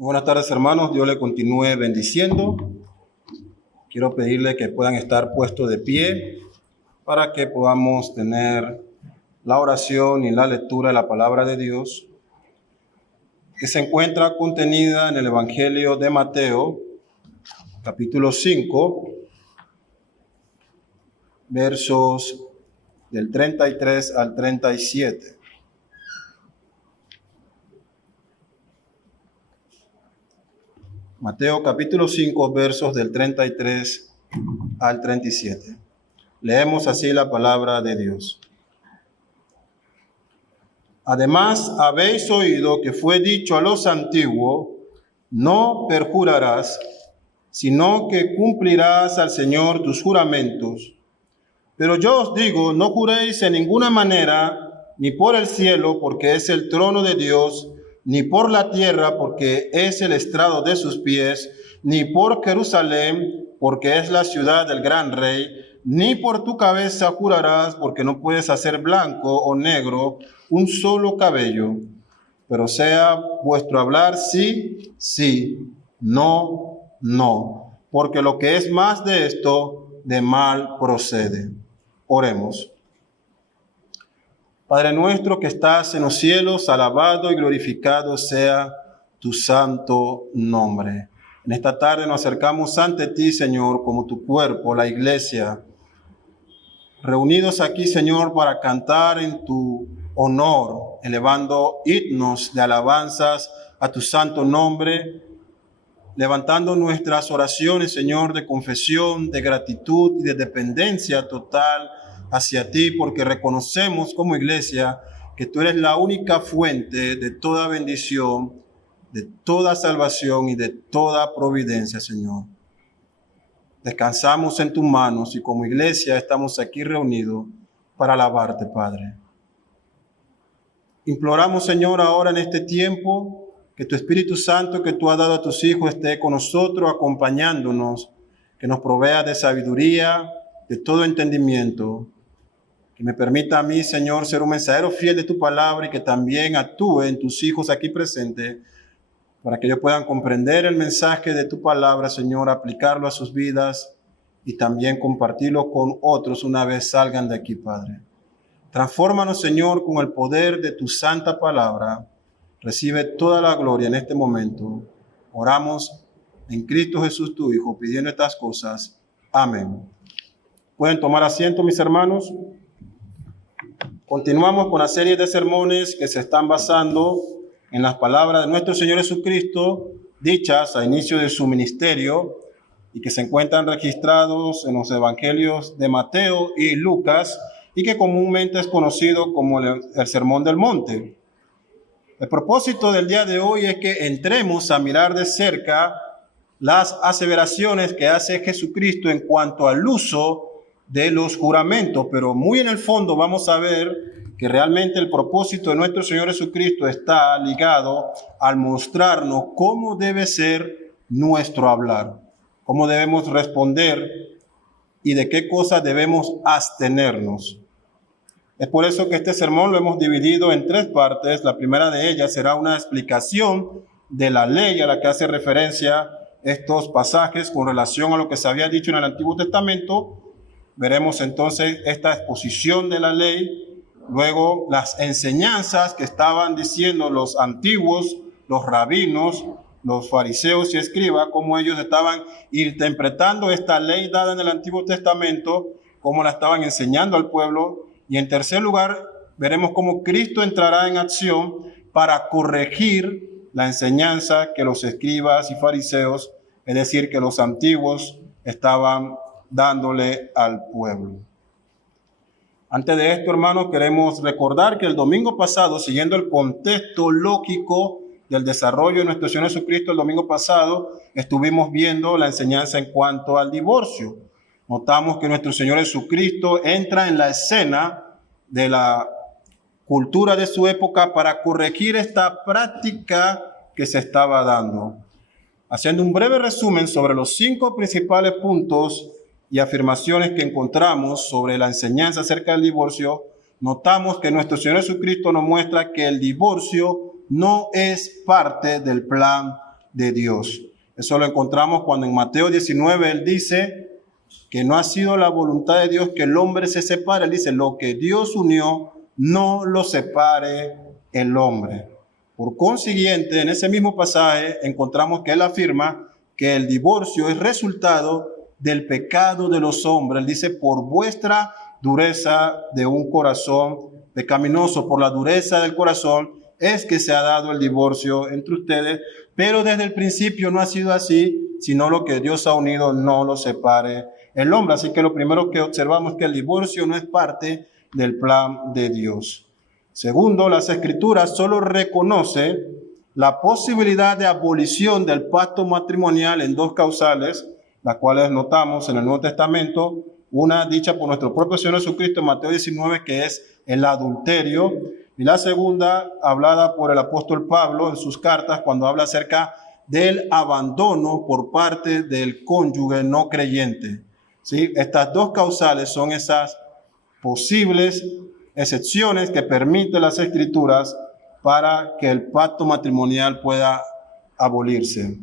Buenas tardes, hermanos. Dios le continúe bendiciendo. Quiero pedirle que puedan estar puestos de pie para que podamos tener la oración y la lectura de la palabra de Dios, que se encuentra contenida en el Evangelio de Mateo, capítulo 5, versos del 33 al 37. Mateo capítulo 5, versos del 33 al 37. Leemos así la palabra de Dios. Además, habéis oído que fue dicho a los antiguos, no perjurarás, sino que cumplirás al Señor tus juramentos. Pero yo os digo, no juréis en ninguna manera, ni por el cielo, porque es el trono de Dios, ni por la tierra, porque es el estrado de sus pies, ni por Jerusalén, porque es la ciudad del gran rey, ni por tu cabeza jurarás, porque no puedes hacer blanco o negro un solo cabello. Pero sea vuestro hablar sí, sí, no, no, porque lo que es más de esto, de mal procede. Oremos. Padre nuestro que estás en los cielos, alabado y glorificado sea tu santo nombre. En esta tarde nos acercamos ante ti, Señor, como tu cuerpo, la iglesia, reunidos aquí, Señor, para cantar en tu honor, elevando himnos de alabanzas a tu santo nombre, levantando nuestras oraciones, Señor, de confesión, de gratitud y de dependencia total hacia ti, porque reconocemos como iglesia que tú eres la única fuente de toda bendición, de toda salvación y de toda providencia, Señor. Descansamos en tus manos y como iglesia estamos aquí reunidos para alabarte, Padre. Imploramos, Señor, ahora en este tiempo, que tu Espíritu Santo que tú has dado a tus hijos esté con nosotros, acompañándonos, que nos provea de sabiduría, de todo entendimiento, que me permita a mí, Señor, ser un mensajero fiel de tu palabra y que también actúe en tus hijos aquí presentes, para que ellos puedan comprender el mensaje de tu palabra, Señor, aplicarlo a sus vidas y también compartirlo con otros una vez salgan de aquí, Padre. Transfórmanos, Señor, con el poder de tu santa palabra. Recibe toda la gloria en este momento. Oramos en Cristo Jesús, tu Hijo, pidiendo estas cosas. Amén. ¿Pueden tomar asiento, mis hermanos? Continuamos con la serie de sermones que se están basando en las palabras de nuestro Señor Jesucristo, dichas a inicio de su ministerio y que se encuentran registrados en los evangelios de Mateo y Lucas y que comúnmente es conocido como el Sermón del Monte. El propósito del día de hoy es que entremos a mirar de cerca las aseveraciones que hace Jesucristo en cuanto al uso de los juramentos, pero muy en el fondo vamos a ver que realmente el propósito de nuestro Señor Jesucristo está ligado al mostrarnos cómo debe ser nuestro hablar, cómo debemos responder y de qué cosas debemos abstenernos. Es por eso que este sermón lo hemos dividido en tres partes. La primera de ellas será una explicación de la ley a la que hace referencia estos pasajes con relación a lo que se había dicho en el Antiguo Testamento. Veremos entonces esta exposición de la ley, luego las enseñanzas que estaban diciendo los antiguos, los rabinos, los fariseos y escribas, cómo ellos estaban interpretando esta ley dada en el Antiguo Testamento, cómo la estaban enseñando al pueblo. Y en tercer lugar, veremos cómo Cristo entrará en acción para corregir la enseñanza que los escribas y fariseos, es decir, que los antiguos estaban dándole al pueblo. Antes de esto, hermanos, queremos recordar que el domingo pasado, siguiendo el contexto lógico del desarrollo de nuestro Señor Jesucristo, el domingo pasado estuvimos viendo la enseñanza en cuanto al divorcio. Notamos que nuestro Señor Jesucristo entra en la escena de la cultura de su época para corregir esta práctica que se estaba dando. Haciendo un breve resumen sobre los 5 principales puntos y afirmaciones que encontramos sobre la enseñanza acerca del divorcio, notamos que nuestro Señor Jesucristo nos muestra que el divorcio no es parte del plan de Dios. Eso lo encontramos cuando en Mateo 19 él dice que no ha sido la voluntad de Dios que el hombre se separe. Él dice, lo que Dios unió, no lo separe el hombre. Por consiguiente, en ese mismo pasaje encontramos que él afirma que el divorcio es resultado del pecado de los hombres. Él dice, por vuestra dureza de un corazón pecaminoso, por la dureza del corazón, es que se ha dado el divorcio entre ustedes, pero desde el principio no ha sido así, sino lo que Dios ha unido no lo separe el hombre. Así que lo primero que observamos es que el divorcio no es parte del plan de Dios. Segundo, las Escrituras solo reconocen la posibilidad de abolición del pacto matrimonial en dos causales, las cuales notamos en el Nuevo Testamento, una dicha por nuestro propio Señor Jesucristo en Mateo 19, que es el adulterio, y la segunda hablada por el apóstol Pablo en sus cartas cuando habla acerca del abandono por parte del cónyuge no creyente. ¿Sí? Estas dos causales son esas posibles excepciones que permiten las Escrituras para que el pacto matrimonial pueda abolirse.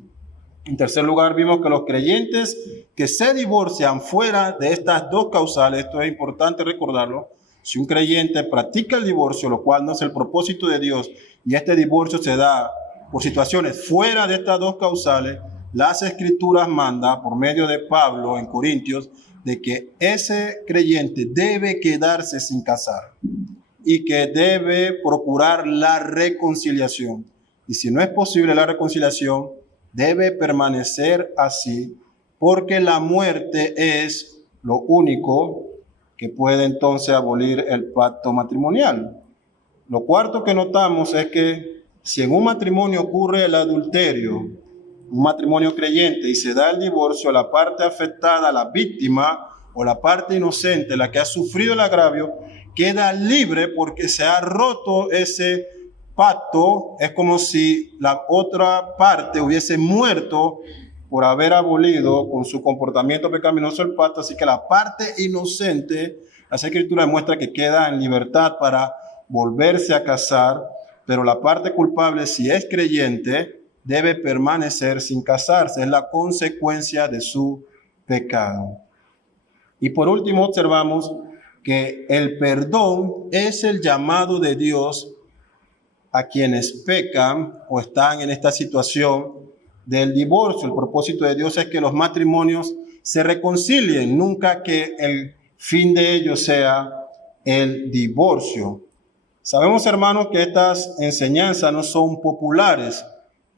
En tercer lugar, vimos que los creyentes que se divorcian fuera de estas dos causales, esto es importante recordarlo, si un creyente practica el divorcio, lo cual no es el propósito de Dios, y este divorcio se da por situaciones fuera de estas dos causales, las Escrituras mandan por medio de Pablo en Corintios de que ese creyente debe quedarse sin casar y que debe procurar la reconciliación. Y si no es posible la reconciliación, debe permanecer así, porque la muerte es lo único que puede entonces abolir el pacto matrimonial. Lo cuarto que notamos es que si en un matrimonio ocurre el adulterio, un matrimonio creyente, y se da el divorcio, la parte afectada, la víctima o la parte inocente, la que ha sufrido el agravio, queda libre porque se ha roto ese pacto. Es como si la otra parte hubiese muerto por haber abolido con su comportamiento pecaminoso el pacto. Así que la parte inocente, la Escritura demuestra que queda en libertad para volverse a casar, pero la parte culpable, si es creyente, debe permanecer sin casarse. Es la consecuencia de su pecado. Y por último observamos que el perdón es el llamado de Dios a quienes pecan o están en esta situación del divorcio. El propósito de Dios es que los matrimonios se reconcilien, nunca que el fin de ellos sea el divorcio. Sabemos, hermanos, que estas enseñanzas no son populares.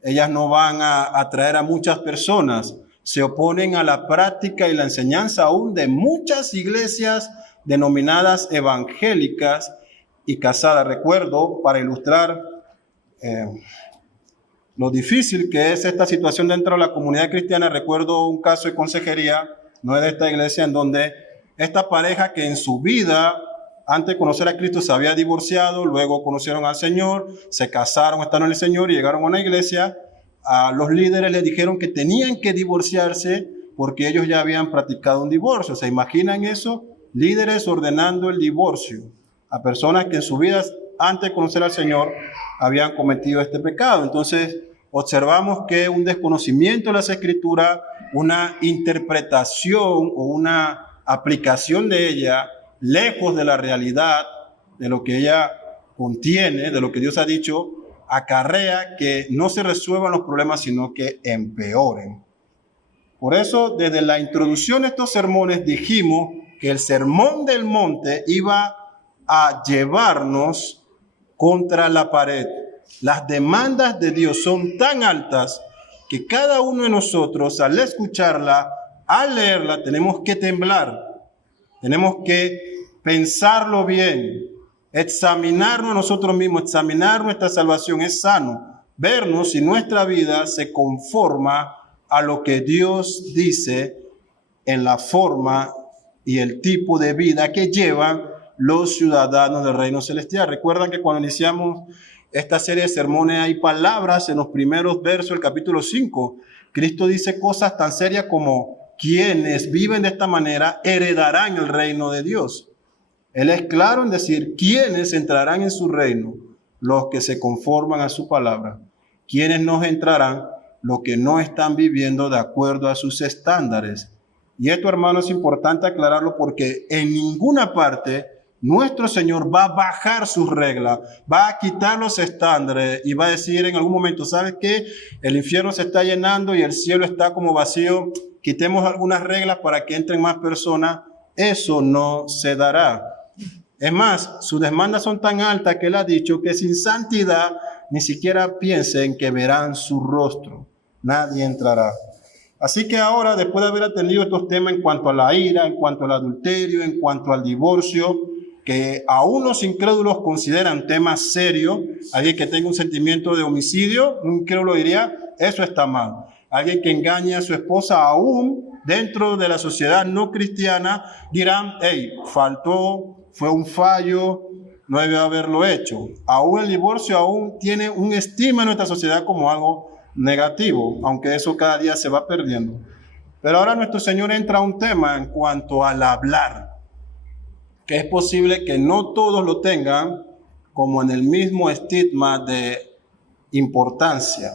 Ellas no van a atraer a muchas personas. Se oponen a la práctica y la enseñanza aún de muchas iglesias denominadas evangélicas y casadas. Recuerdo, para ilustrar lo difícil que es esta situación dentro de la comunidad cristiana, recuerdo un caso de consejería, no es de esta iglesia, en donde esta pareja que en su vida, antes de conocer a Cristo, se había divorciado, luego conocieron al Señor, se casaron, están en el Señor y llegaron a una iglesia. A los líderes les dijeron que tenían que divorciarse porque ellos ya habían practicado un divorcio. ¿Se imaginan eso? Líderes ordenando el divorcio a personas que en su vida, antes de conocer al Señor, habían cometido este pecado. Entonces, observamos que un desconocimiento de las Escrituras, una interpretación o una aplicación de ella, lejos de la realidad, de lo que ella contiene, de lo que Dios ha dicho, acarrea que no se resuelvan los problemas, sino que empeoren. Por eso, desde la introducción de estos sermones dijimos que el Sermón del Monte iba a llevarnos contra la pared. Las demandas de Dios son tan altas que cada uno de nosotros, al escucharla, al leerla, tenemos que temblar. Tenemos que pensarlo bien, examinarnos nosotros mismos, examinar nuestra salvación. Es sano vernos si nuestra vida se conforma a lo que Dios dice en la forma y el tipo de vida que llevan los ciudadanos del reino celestial. Recuerdan que cuando iniciamos esta serie de sermones hay palabras en los primeros versos del capítulo 5. Cristo dice cosas tan serias como: quienes viven de esta manera heredarán el reino de Dios. Él es claro en decir quiénes entrarán en su reino: los que se conforman a su palabra. Quienes no entrarán, lo que no están viviendo de acuerdo a sus estándares. Y esto, hermano, es importante aclararlo porque en ninguna parte nuestro Señor va a bajar sus reglas, va a quitar los estándares y va a decir en algún momento, ¿sabes qué? El infierno se está llenando y el cielo está como vacío, quitemos algunas reglas para que entren más personas. Eso no se dará. Es más, sus demandas son tan altas que Él ha dicho que sin santidad ni siquiera piensen que verán su rostro. Nadie entrará. Así que ahora, después de haber atendido estos temas en cuanto a la ira, en cuanto al adulterio, en cuanto al divorcio, que aún los incrédulos consideran temas serios, alguien que tenga un sentimiento de homicidio, un incrédulo diría, eso está mal. Alguien que engañe a su esposa aún dentro de la sociedad no cristiana, dirán, hey, faltó, fue un fallo, no debe haberlo hecho. Aún el divorcio aún tiene un estigma en nuestra sociedad como algo negativo, aunque eso cada día se va perdiendo. Pero ahora nuestro Señor entra a un tema en cuanto al hablar, que es posible que no todos lo tengan como en el mismo estigma de importancia.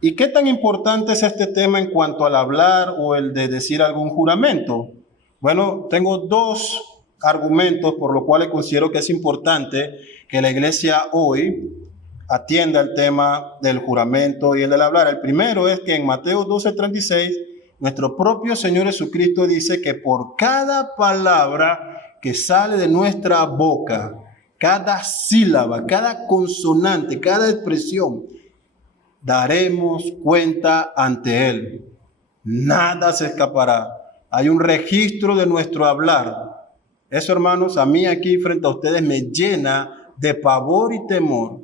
¿Y qué tan importante es este tema en cuanto al hablar o el de decir algún juramento? Bueno, tengo dos argumentos por los cuales considero que es importante que la iglesia hoy atienda el tema del juramento y el del hablar. El primero es que en Mateo 12:36, nuestro propio Señor Jesucristo dice que por cada palabra que sale de nuestra boca, cada sílaba, cada consonante, cada expresión, daremos cuenta ante Él. Nada se escapará. Hay un registro de nuestro hablar. Eso, hermanos, a mí aquí frente a ustedes me llena de pavor y temor.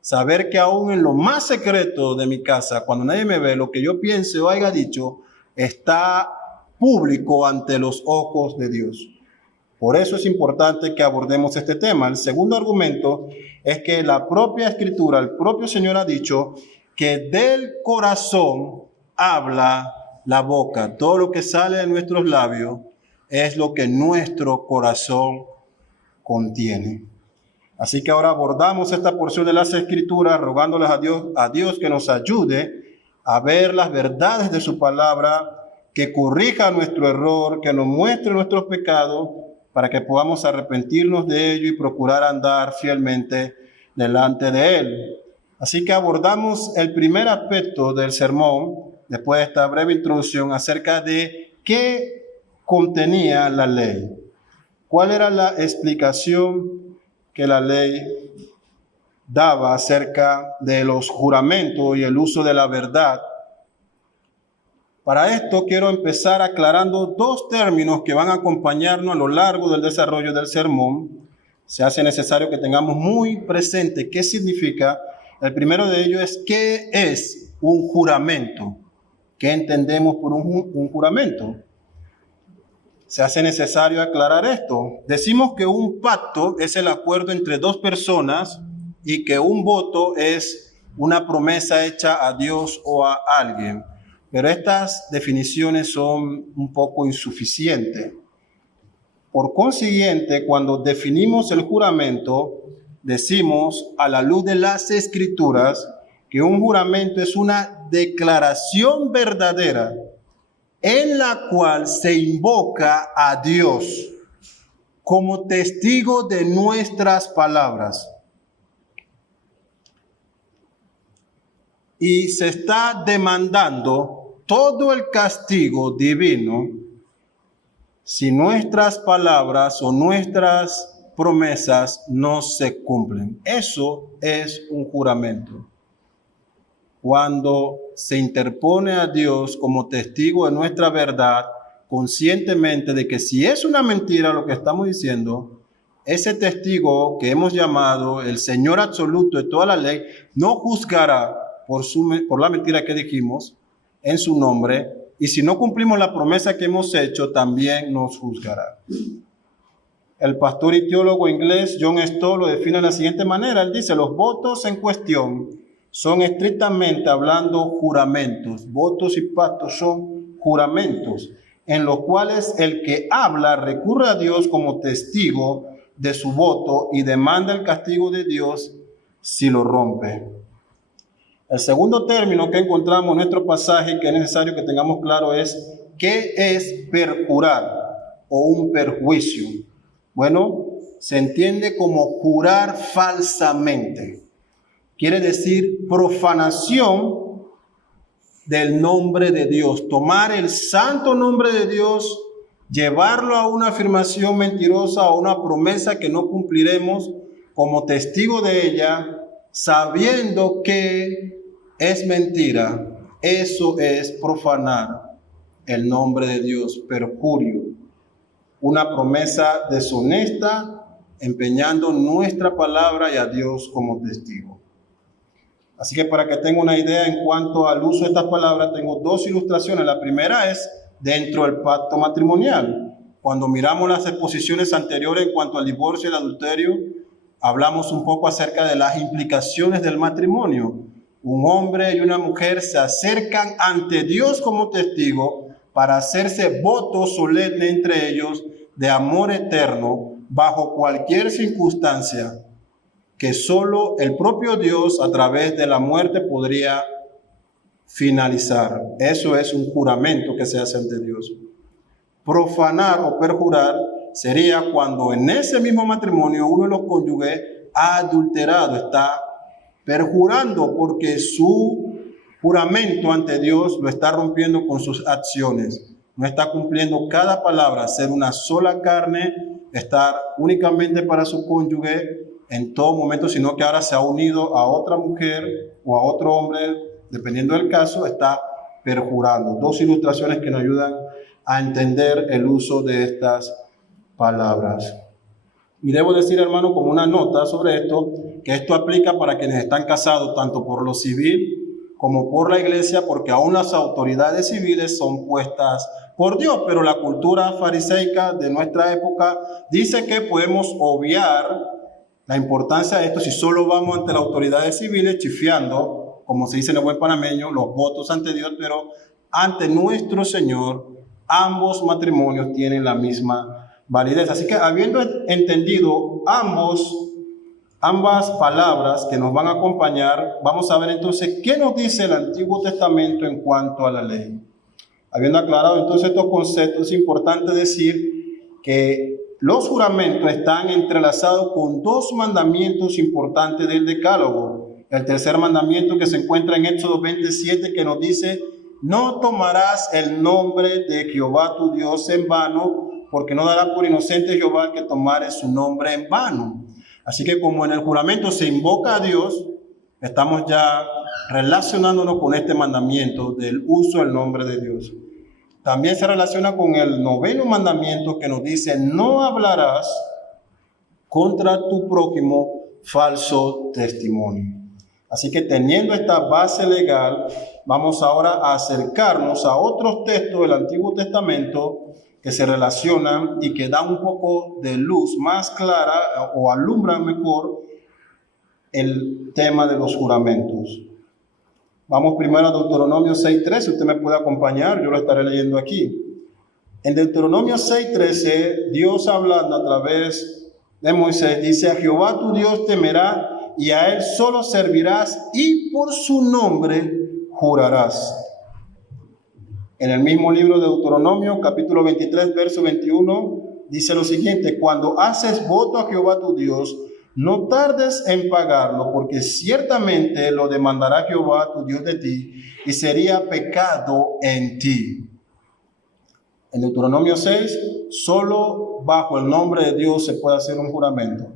Saber que aún en lo más secreto de mi casa, cuando nadie me ve, lo que yo piense o haya dicho, está público ante los ojos de Dios. Por eso es importante que abordemos este tema. El segundo argumento es que la propia Escritura, el propio Señor ha dicho que del corazón habla la boca. Todo lo que sale de nuestros labios es lo que nuestro corazón contiene. Así que ahora abordamos esta porción de las Escrituras, rogándoles a Dios que nos ayude a ver las verdades de su palabra, que corrija nuestro error, que nos muestre nuestros pecados, para que podamos arrepentirnos de ello y procurar andar fielmente delante de Él. Así que abordamos el primer aspecto del sermón, después de esta breve introducción, acerca de qué contenía la ley. ¿Cuál era la explicación que la ley daba acerca de los juramentos y el uso de la verdad? Para esto quiero empezar aclarando dos términos que van a acompañarnos a lo largo del desarrollo del sermón. Se hace necesario que tengamos muy presente qué significa. El primero de ellos es qué es un juramento. ¿Qué entendemos por un juramento? Se hace necesario aclarar esto. Decimos que un pacto es el acuerdo entre dos personas y que un voto es una promesa hecha a Dios o a alguien. Pero estas definiciones son un poco insuficientes. Por consiguiente, cuando definimos el juramento, decimos a la luz de las Escrituras que un juramento es una declaración verdadera en la cual se invoca a Dios como testigo de nuestras palabras. Y se está demandando todo el castigo divino si nuestras palabras o nuestras promesas no se cumplen. Eso es un juramento. Cuando se interpone a Dios como testigo de nuestra verdad, conscientemente de que si es una mentira lo que estamos diciendo, ese testigo que hemos llamado el Señor absoluto de toda la ley, no juzgará por la mentira que dijimos en su nombre, y si no cumplimos la promesa que hemos hecho, también nos juzgará. El pastor y teólogo inglés John Stott lo define de la siguiente manera. Él dice, los votos en cuestión son estrictamente hablando juramentos. Votos y pactos son juramentos en los cuales el que habla recurre a Dios como testigo de su voto y demanda el castigo de Dios si lo rompe. El segundo término que encontramos en nuestro pasaje que es necesario que tengamos claro es ¿qué es perjurar o un perjuicio? Bueno, se entiende como jurar falsamente. Quiere decir profanación del nombre de Dios. Tomar el santo nombre de Dios, llevarlo a una afirmación mentirosa o una promesa que no cumpliremos como testigo de ella, sabiendo que es mentira. Eso es profanar el nombre de Dios, perjurio. Una promesa deshonesta, empeñando nuestra palabra y a Dios como testigo. Así que para que tenga una idea en cuanto al uso de estas palabras, tengo dos ilustraciones. La primera es dentro del pacto matrimonial. Cuando miramos las exposiciones anteriores en cuanto al divorcio y el adulterio, hablamos un poco acerca de las implicaciones del matrimonio. Un hombre y una mujer se acercan ante Dios como testigo para hacerse voto solemne entre ellos de amor eterno bajo cualquier circunstancia que solo el propio Dios a través de la muerte podría finalizar. Eso es un juramento que se hace ante Dios. Profanar o perjurar sería cuando en ese mismo matrimonio uno de los cónyuges ha adulterado, está perjurando porque su juramento ante Dios lo está rompiendo con sus acciones. No está cumpliendo cada palabra, ser una sola carne, estar únicamente para su cónyuge en todo momento, sino que ahora se ha unido a otra mujer o a otro hombre, dependiendo del caso, está perjurando. Dos ilustraciones que nos ayudan a entender el uso de estas palabras. Y debo decir, hermano, como una nota sobre esto, que esto aplica para quienes están casados, tanto por lo civil como por la iglesia, porque aún las autoridades civiles son puestas por Dios, pero la cultura fariseica de nuestra época dice que podemos obviar la importancia de esto si solo vamos ante las autoridades civiles chifiando, como se dice en el buen panameño, los votos ante Dios, pero ante nuestro Señor ambos matrimonios tienen la misma validez. Así que habiendo entendido ambas palabras que nos van a acompañar, vamos a ver entonces qué nos dice el Antiguo Testamento en cuanto a la ley. Habiendo aclarado entonces estos conceptos, es importante decir que los juramentos están entrelazados con dos mandamientos importantes del Decálogo. El tercer mandamiento que se encuentra en Éxodo 27 que nos dice: no tomarás el nombre de Jehová tu Dios en vano, porque no dará por inocente Jehová que tomare su nombre en vano. Así que como en el juramento se invoca a Dios, estamos ya relacionándonos con este mandamiento del uso del nombre de Dios. También se relaciona con el noveno mandamiento que nos dice: no hablarás contra tu prójimo falso testimonio. Así que teniendo esta base legal, vamos ahora a acercarnos a otros textos del Antiguo Testamento que se relacionan y que dan un poco de luz más clara o alumbran mejor el tema de los juramentos. Vamos primero a Deuteronomio 6.13, si usted me puede acompañar, yo lo estaré leyendo aquí. En Deuteronomio 6.13, Dios hablando a través de Moisés, dice: a Jehová tu Dios temerá y a él solo servirás y por su nombre jurarás. En el mismo libro de Deuteronomio, capítulo 23, verso 21, dice lo siguiente: cuando haces voto a Jehová tu Dios, no tardes en pagarlo, porque ciertamente lo demandará Jehová tu Dios de ti, y sería pecado en ti. En Deuteronomio 6, solo bajo el nombre de Dios se puede hacer un juramento.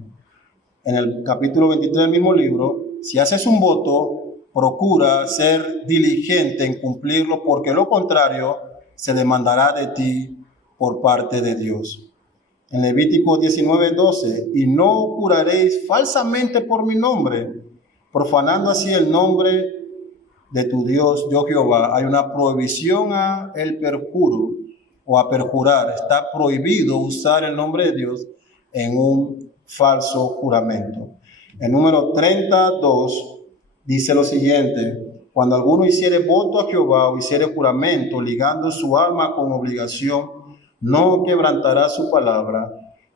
En el capítulo 23 del mismo libro, si haces un voto, procura ser diligente en cumplirlo, porque lo contrario se demandará de ti por parte de Dios. En Levítico 19:12, y no juraréis falsamente por mi nombre, profanando así el nombre de tu Dios, yo Jehová. Hay una prohibición a el perjuro o a perjurar. Está prohibido usar el nombre de Dios en un falso juramento. En número 32 dice lo siguiente: cuando alguno hiciere voto a Jehová o hiciere juramento ligando su alma con obligación, no quebrantará su palabra,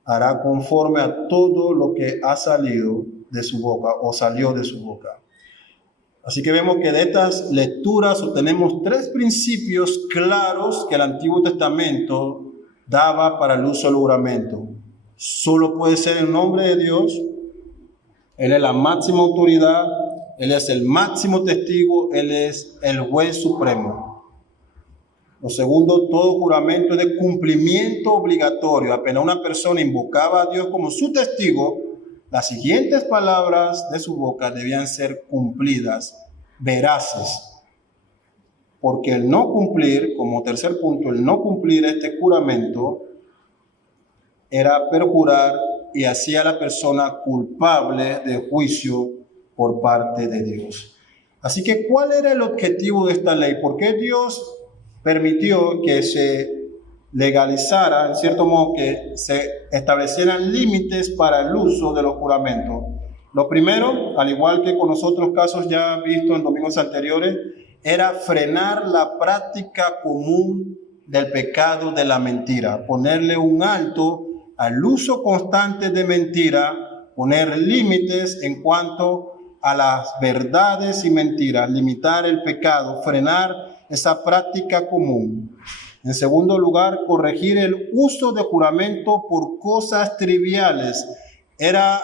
hará conforme a todo lo que ha salido de su boca o salió de su boca. Así que vemos que de estas lecturas obtenemos tres principios claros que el Antiguo Testamento daba para el uso del juramento. Solo puede ser en nombre de Dios. Él es la máxima autoridad, Él es el máximo testigo, Él es el juez supremo. Lo segundo, todo juramento es de cumplimiento obligatorio. Apenas una persona invocaba a Dios como su testigo, las siguientes palabras de su boca debían ser cumplidas, veraces. Porque el no cumplir, como tercer punto, el no cumplir este juramento era perjurar y hacía a la persona culpable de juicio por parte de Dios. Así que, ¿cuál era el objetivo de esta ley? ¿Por qué Dios permitió que se legalizara, en cierto modo, que se establecieran límites para el uso de los juramentos? Lo primero, al igual que con los otros casos ya vistos en domingos anteriores, era frenar la práctica común del pecado de la mentira, ponerle un alto al uso constante de mentira, poner límites en cuanto a las verdades y mentiras, limitar el pecado, frenar esa práctica común. En segundo lugar, corregir el uso de juramento por cosas triviales. Era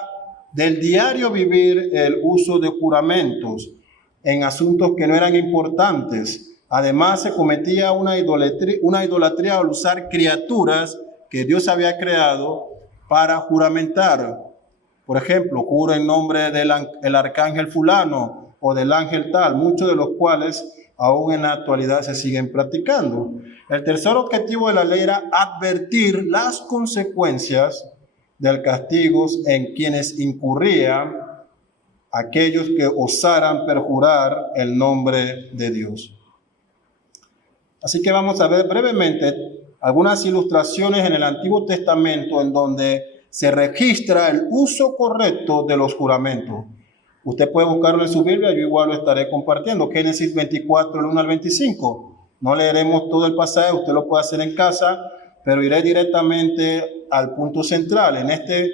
del diario vivir el uso de juramentos en asuntos que no eran importantes. Además, se cometía una idolatría al usar criaturas que Dios había creado para juramentar. Por ejemplo, juro en nombre del arcángel fulano o del ángel tal, muchos de los cuales aún en la actualidad se siguen practicando. El tercer objetivo de la ley era advertir las consecuencias del castigo en quienes incurrían aquellos que osaran perjurar el nombre de Dios. Así que vamos a ver brevemente algunas ilustraciones en el Antiguo Testamento en donde se registra el uso correcto de los juramentos. Usted puede buscarlo en su Biblia, yo igual lo estaré compartiendo. Génesis 24, el 1 al 25. No leeremos todo el pasaje, usted lo puede hacer en casa, pero iré directamente al punto central. En este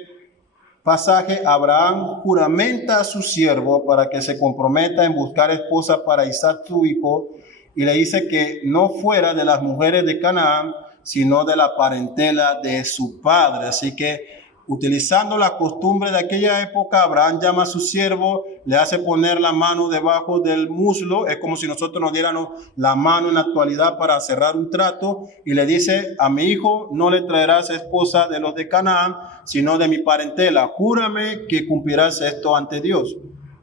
pasaje, Abraham juramenta a su siervo para que se comprometa en buscar esposa para Isaac su hijo, y le dice que no fuera de las mujeres de Canaán, sino de la parentela de su padre. Así que, utilizando la costumbre de aquella época, Abraham llama a su siervo, le hace poner la mano debajo del muslo. Es como si nosotros nos diéramos la mano en la actualidad para cerrar un trato, y le dice: a mi hijo no le traerás esposa de los de Canaán, sino de mi parentela. Júrame que cumplirás esto ante Dios.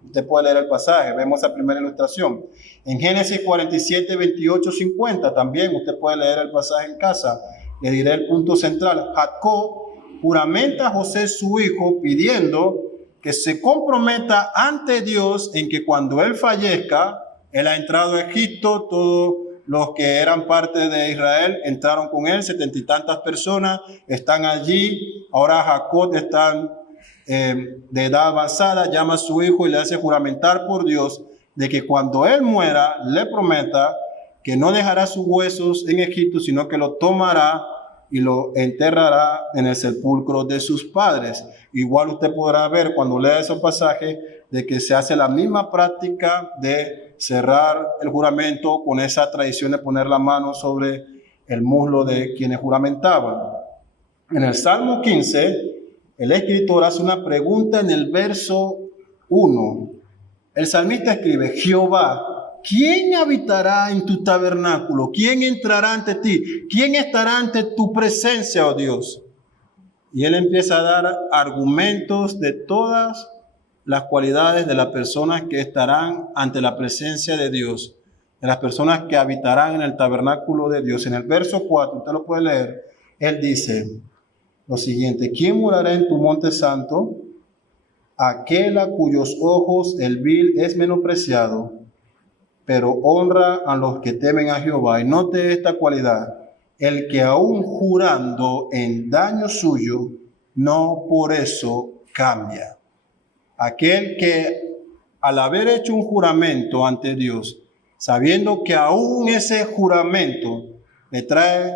Usted puede leer el pasaje, vemos la primera ilustración. En Génesis 47, 28, 50 también usted puede leer el pasaje en casa. Le diré el punto central. Jacob juramenta a José su hijo pidiendo que se comprometa ante Dios en que cuando él fallezca, él ha entrado a Egipto, todos los que eran parte de Israel entraron con él, 70 y tantas personas están allí. Ahora Jacob está de edad avanzada, llama a su hijo y le hace juramentar por Dios de que cuando él muera, le prometa que no dejará sus huesos en Egipto, sino que lo tomará y lo enterrará en el sepulcro de sus padres. Igual usted podrá ver cuando lea esos pasajes de que se hace la misma práctica de cerrar el juramento con esa tradición de poner la mano sobre el muslo de quienes juramentaban. En el Salmo 15, el escritor hace una pregunta en el verso 1. El salmista escribe: Jehová, ¿quién habitará en tu tabernáculo? ¿Quién entrará ante ti? ¿Quién estará ante tu presencia, oh Dios? Y él empieza a dar argumentos de todas las cualidades de las personas que estarán ante la presencia de Dios, de las personas que habitarán en el tabernáculo de Dios. En el verso 4, usted lo puede leer, él dice lo siguiente: ¿quién morará en tu monte santo? Aquel a cuyos ojos el vil es menospreciado, pero honra a los que temen a Jehová. Y note esta cualidad: el que aún jurando en daño suyo, no por eso cambia. Aquel que al haber hecho un juramento ante Dios, sabiendo que aún ese juramento le trae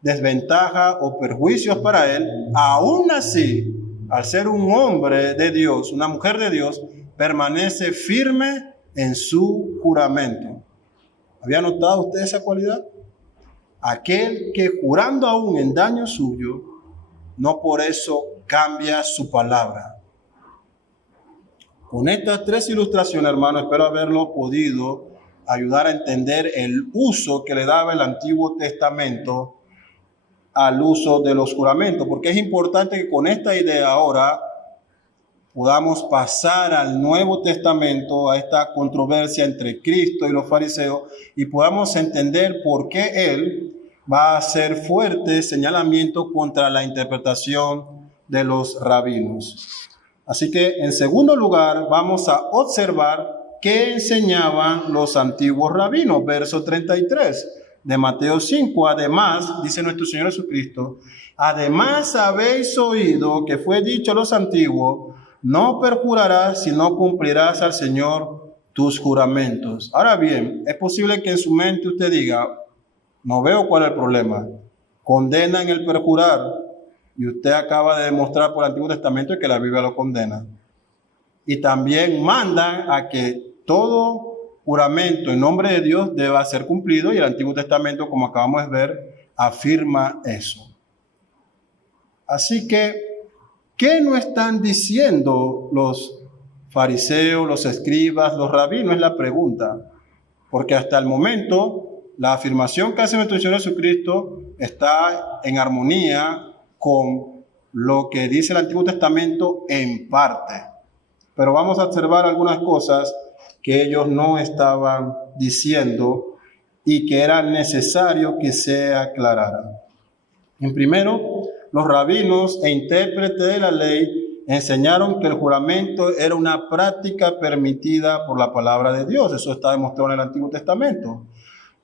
desventaja o perjuicios para él, aún así, al ser un hombre de Dios, una mujer de Dios, permanece firme en su juramento. ¿Había notado usted esa cualidad? Aquel que jurando aún en daño suyo, no por eso cambia su palabra. Con estas tres ilustraciones, hermano, espero haberlo podido ayudar a entender el uso que le daba el Antiguo Testamento al uso de los juramentos, porque es importante que con esta idea ahora podamos pasar al Nuevo Testamento, a esta controversia entre Cristo y los fariseos, y podamos entender por qué Él va a hacer fuerte señalamiento contra la interpretación de los rabinos. Así que, en segundo lugar, vamos a observar qué enseñaban los antiguos rabinos. Verso 33 de Mateo 5. Además, dice nuestro Señor Jesucristo, además habéis oído que fue dicho a los antiguos, no perjurarás, sino cumplirás al Señor tus juramentos. Ahora bien, es posible que en su mente usted diga, no veo cuál es el problema. Condenan el perjurar. Y usted acaba de demostrar por el Antiguo Testamento que la Biblia lo condena. Y también mandan a que todo juramento en nombre de Dios deba ser cumplido. Y el Antiguo Testamento, como acabamos de ver, afirma eso. Así que, ¿qué no están diciendo los fariseos, los escribas, los rabinos? Es la pregunta. Porque hasta el momento, la afirmación que hace nuestro Señor Jesucristo está en armonía con lo que dice el Antiguo Testamento en parte. Pero vamos a observar algunas cosas que ellos no estaban diciendo y que era necesario que se aclararan. En primero, los rabinos e intérpretes de la ley enseñaron que el juramento era una práctica permitida por la palabra de Dios. Eso está demostrado en el Antiguo Testamento.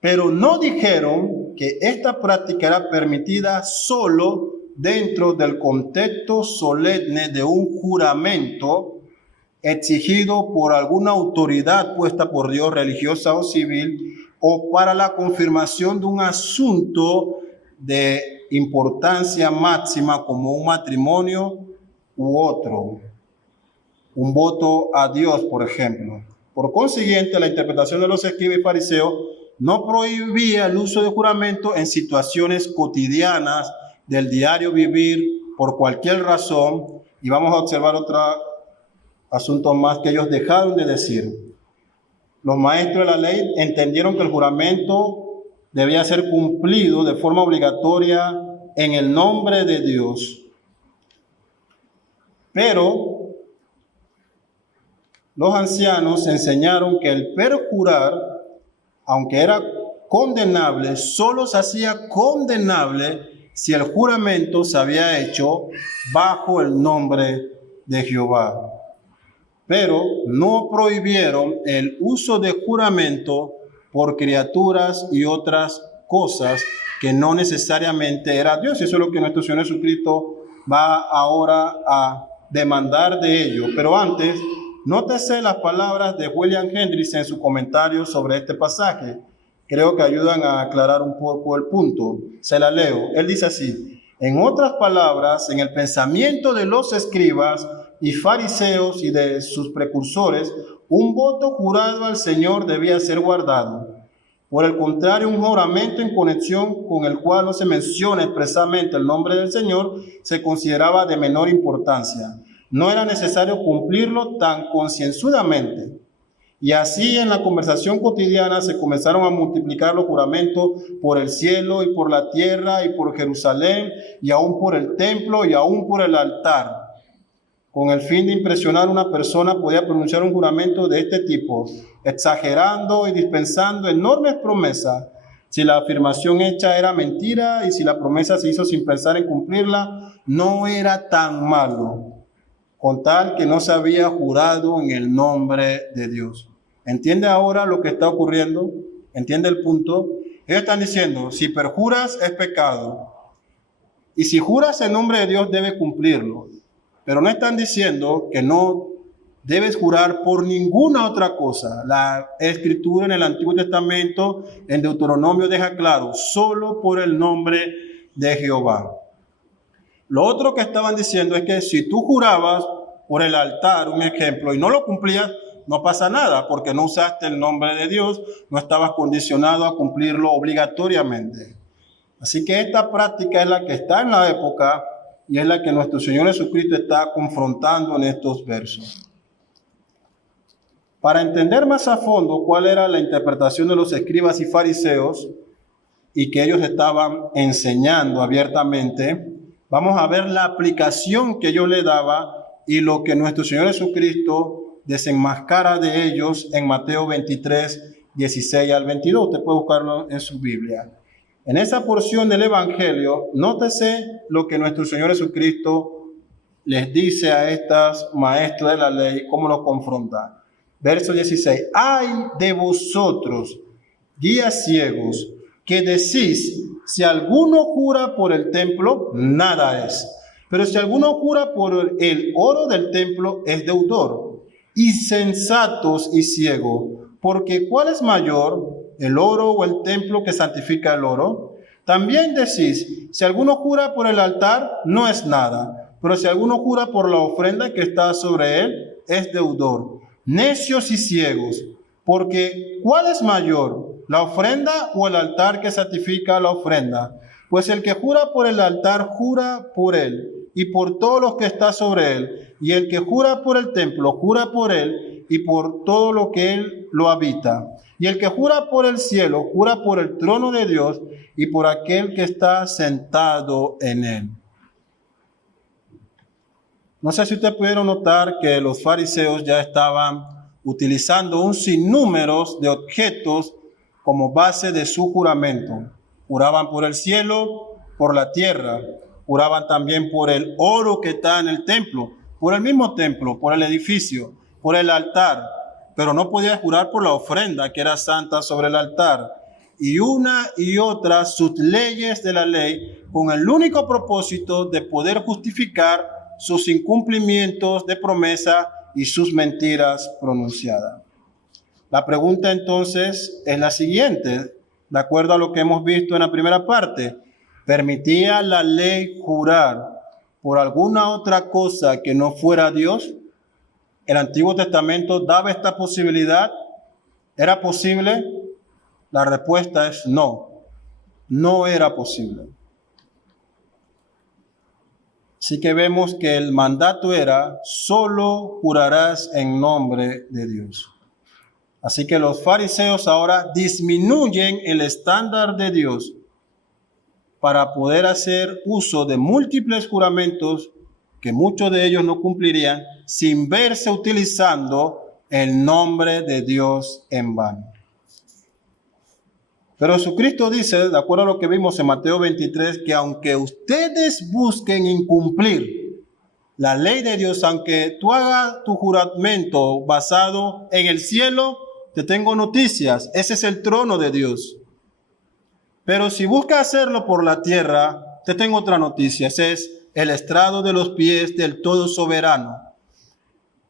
Pero no dijeron que esta práctica era permitida solo dentro del contexto solemne de un juramento exigido por alguna autoridad puesta por Dios, religiosa o civil, o para la confirmación de un asunto de importancia máxima como un matrimonio u otro, un voto a Dios, por ejemplo. Por consiguiente, la interpretación de los escribas y fariseos no prohibía el uso de juramento en situaciones cotidianas del diario vivir por cualquier razón. Y vamos a observar otro asunto más que ellos dejaron de decir. Los maestros de la ley entendieron que el juramento debía ser cumplido de forma obligatoria en el nombre de Dios. Pero los ancianos enseñaron que el perjurar, aunque era condenable, solo se hacía condenable si el juramento se había hecho bajo el nombre de Jehová. Pero no prohibieron el uso de juramento por criaturas y otras cosas que no necesariamente era Dios. Eso es lo que nuestro Señor Jesucristo va ahora a demandar de ellos. Pero antes, nótese las palabras de William Hendricks en su comentario sobre este pasaje. Creo que ayudan a aclarar un poco el punto. Se la leo. Él dice así: en otras palabras, en el pensamiento de los escribas y fariseos y de sus precursores, un voto jurado al Señor debía ser guardado. Por el contrario, un juramento en conexión con el cual no se menciona expresamente el nombre del Señor se consideraba de menor importancia. No era necesario cumplirlo tan concienzudamente. Y así en la conversación cotidiana se comenzaron a multiplicar los juramentos por el cielo y por la tierra y por Jerusalén y aún por el templo y aún por el altar. Con el fin de impresionar a una persona podía pronunciar un juramento de este tipo, exagerando y dispensando enormes promesas. Si la afirmación hecha era mentira y si la promesa se hizo sin pensar en cumplirla, no era tan malo, con tal que no se había jurado en el nombre de Dios. ¿Entiende ahora lo que está ocurriendo? ¿Entiende el punto? Ellos están diciendo, si perjuras es pecado. Y si juras en nombre de Dios, debe cumplirlo. Pero no están diciendo que no debes jurar por ninguna otra cosa. La Escritura en el Antiguo Testamento, en Deuteronomio, deja claro, solo por el nombre de Jehová. Lo otro que estaban diciendo es que si tú jurabas por el altar, un ejemplo, y no lo cumplías, no pasa nada, porque no usaste el nombre de Dios, no estabas condicionado a cumplirlo obligatoriamente. Así que esta práctica es la que está en la época y es la que nuestro Señor Jesucristo está confrontando en estos versos. Para entender más a fondo cuál era la interpretación de los escribas y fariseos y que ellos estaban enseñando abiertamente, vamos a ver la aplicación que ellos le daban y lo que nuestro Señor Jesucristo desenmascara de ellos en Mateo 23, 16 al 22. Usted puede buscarlo en su Biblia. En esa porción del Evangelio, nótese lo que nuestro Señor Jesucristo les dice a estos maestros de la ley, cómo los confronta. Verso 16. ¡Ay de vosotros, guías ciegos, que decís, si alguno jura por el templo, nada es. Pero si alguno jura por el oro del templo, es deudor. Insensatos y ciegos, porque ¿cuál es mayor, el oro o el templo que santifica el oro? También decís, si alguno jura por el altar, no es nada. Pero si alguno jura por la ofrenda que está sobre él, es deudor. Necios y ciegos, porque ¿cuál es mayor, la ofrenda o el altar que santifica la ofrenda? Pues el que jura por el altar, jura por él y por todos los que está sobre él. Y el que jura por el templo, jura por él y por todo lo que él lo habita. Y el que jura por el cielo, jura por el trono de Dios y por aquel que está sentado en él. No sé si ustedes pudieron notar que los fariseos ya estaban utilizando un sinnúmero de objetos como base de su juramento. Juraban por el cielo, por la tierra, juraban también por el oro que está en el templo, por el mismo templo, por el edificio, por el altar, pero no podía jurar por la ofrenda que era santa sobre el altar. Y una y otra sus leyes de la ley con el único propósito de poder justificar sus incumplimientos de promesa y sus mentiras pronunciadas. La pregunta entonces es la siguiente, de acuerdo a lo que hemos visto en la primera parte. ¿Permitía la ley jurar por alguna otra cosa que no fuera Dios? ¿El Antiguo Testamento daba esta posibilidad? ¿Era posible? La respuesta es no, no era posible. Así que vemos que el mandato era, solo jurarás en nombre de Dios. Así que los fariseos ahora disminuyen el estándar de Dios para poder hacer uso de múltiples juramentos que muchos de ellos no cumplirían sin verse utilizando el nombre de Dios en vano. Pero Jesucristo dice, de acuerdo a lo que vimos en Mateo 23, que aunque ustedes busquen incumplir la ley de Dios, aunque tú hagas tu juramento basado en el cielo, te tengo noticias, ese es el trono de Dios. Pero si buscas hacerlo por la tierra, te tengo otra noticia, ese es el estrado de los pies del todo soberano.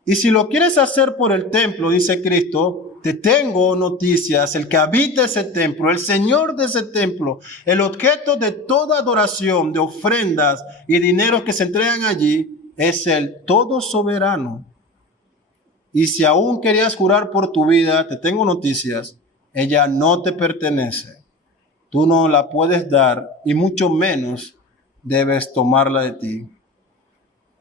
Y si lo quieres hacer por el templo, dice Cristo, te tengo noticias, el que habita ese templo, el Señor de ese templo, el objeto de toda adoración, de ofrendas y dinero que se entregan allí, es el todo soberano. Y si aún querías jurar por tu vida, te tengo noticias, ella no te pertenece. Tú no la puedes dar y mucho menos debes tomarla de ti.